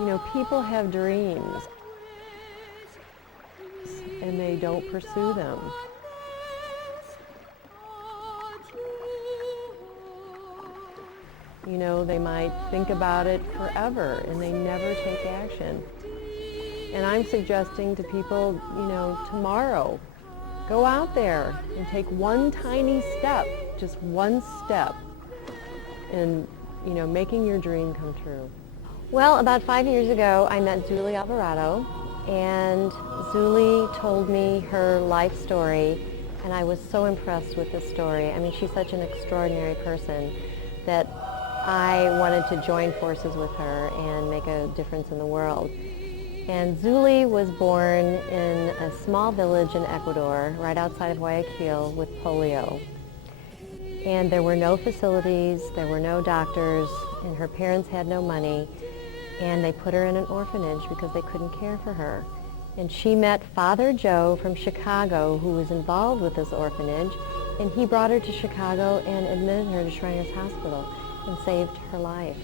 You know, people have dreams and they don't pursue them. You know, they might think about it forever and they never take action. And I'm suggesting to people, you know, tomorrow, go out there and take one tiny step, just one step in, you know, making your dream come true. Well, about 5 years ago, I met Zully Alvarado, and Zully told me her life story, and I was so impressed with this story. I mean, she's such an extraordinary person that I wanted to join forces with her and make a difference in the world. And Zully was born in a small village in Ecuador, right outside of Guayaquil, with polio. And there were no facilities, there were no doctors, and her parents had no money. And they put her in an orphanage because they couldn't care for her. And she met Father Joe from Chicago, who was involved with this orphanage, and he brought her to Chicago and admitted her to Shriners Hospital and saved her life.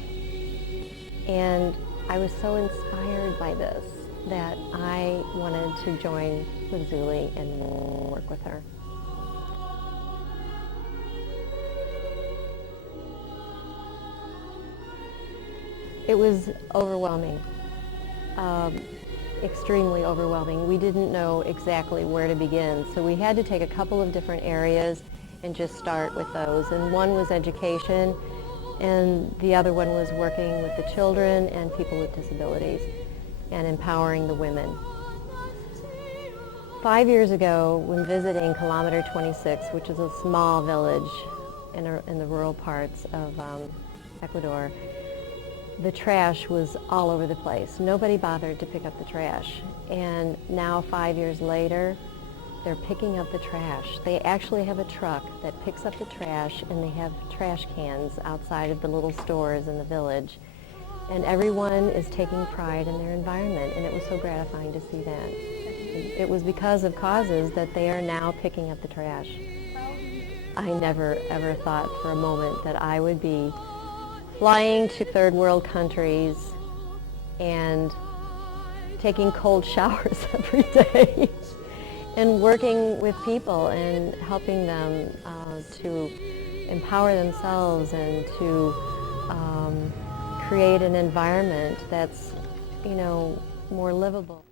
And I was so inspired by this that I wanted to join with Zully and work with her. It was overwhelming, extremely overwhelming. We didn't know exactly where to begin, so we had to take a couple of different areas and just start with those. And one was education, and the other one was working with the children and people with disabilities and empowering the women. 5 years ago, when visiting Kilometer 26, which is a small village in the rural parts of Ecuador, the trash was all over the place. Nobody bothered to pick up the trash. And now 5 years later, they're picking up the trash. They actually have a truck that picks up the trash, and they have trash cans outside of the little stores in the village. And everyone is taking pride in their environment, and it was so gratifying to see that. It was because of causes that they are now picking up the trash. I never ever thought for a moment that I would be flying to third world countries and taking cold showers every day and working with people and helping them to empower themselves and to create an environment that's, you know, more livable.